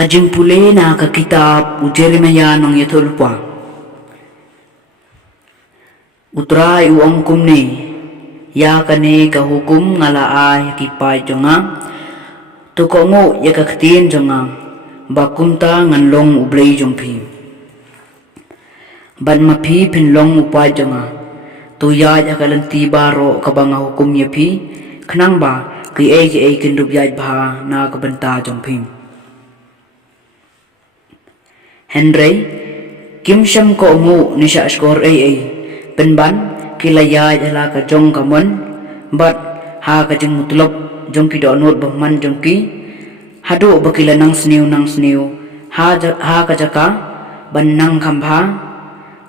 Kajing pule na ka kitab u Jeremia nong yatulpa. Utray u angkum ni ya kane ka hukum ngalaay kipay jonga tukongo ya kaktin jonga bakumta nganlong ublay jongpi. Ban mapi pinlong upay jonga tuya ya kalanti baro kabanga hukum yapi kanang ba ki ay kindubiyay baha na kabanta jongpi. Henry kim syam ko mu ni sya skor ay penban kilaya jala ka jong kamon bat ha ka jeng mutlop jong ki donot bahman jong ki hadu bakila nang sniu ha ka jaka ban nang khambha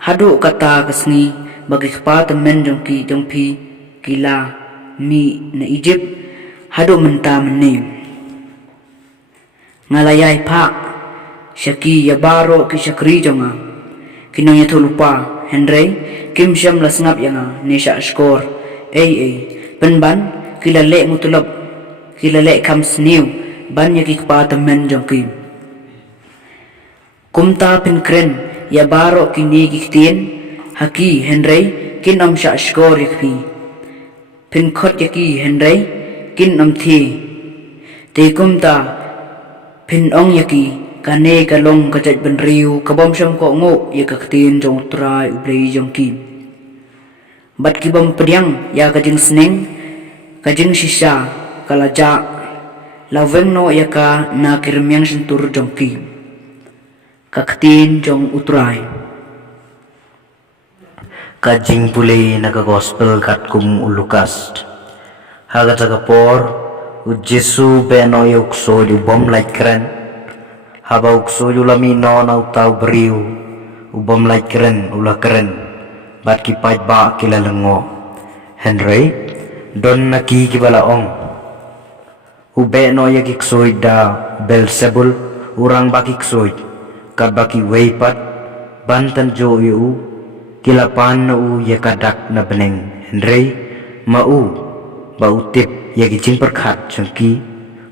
hadu kata kasni bagi kpa temen jong pi kila mi na Egypt hadu menta menim ngalayay pa Syaki ya baro ki syakri jonga kinong yato lupa Henry kim syam lasngap yanga ni sya skor ay penban kilale mutulab kilale kam sniu ban yaki kpa temen jong kim kumta pinkren ya baro kini giktin haki Henry kinom sya skor yakpi pinkot yaki Henry kinom thi te kumta pinong yaki kane kalong kajat benriu kabom syam ko ngo ya kaktin jong trai ublay jong kim bat kibam pediang ya kajing sneng kajing sisa kalaja laweng no ya ka na kirmyang sentur jong kim kaktin jong utrai kajing pulay naga gospel kat kum Lukas haga tagapor u Jesu beno yukso di bom like kren haba ukso yulami no na utaw beriu ubam lai keren ula keren bat kipait ba kilalengo Henry don naki kibalaong ube no yakiksoy da Belzebul urang bakiksoy kad baki weipat bantan jo yu kilapan na u yakadak na beneng Henry mau ba utip yakicing perkat chungki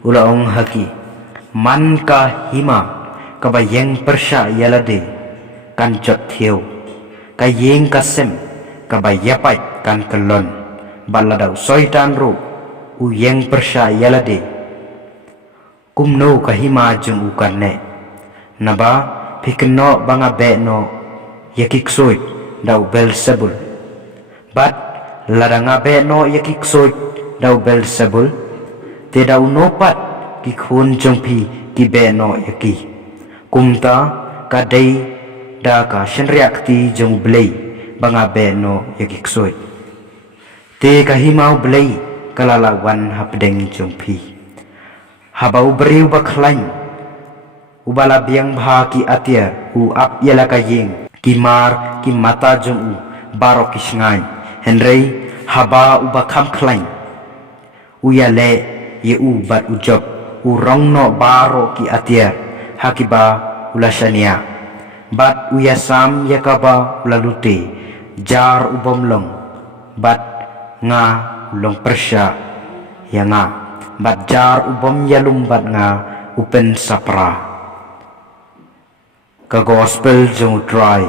ulaong haki man ka hima kabayeng persya yalade kan jot thieu kayeng kasem kabayapai kan kelon baladaw soitan ro uyeng persya yalade kumno kahima jung ukarne naba pikno banga beno yakiksoy daw Belzebul bat ladanga beno yakiksoy daw Belzebul te daw nopat kikhun jongpi kibeno yaki kumta kadai da ka shenriakti jong blay banga beno yakiksoy te kahimau blay kalalawan hapdeng jongpi habau beriu baklain ubala biang bahaki atia u ap yala kayeng kimar kimata jong u barok kisngai Henry haba ubakam klain uyale ye u bat ujob urong no baro ki atia hakiba ulasania bat uyasam yakaba ulalute jar ubomlong bat nga ulong persya yanga bat jar ubom yalum bat nga upen sapra ka gospel jong dry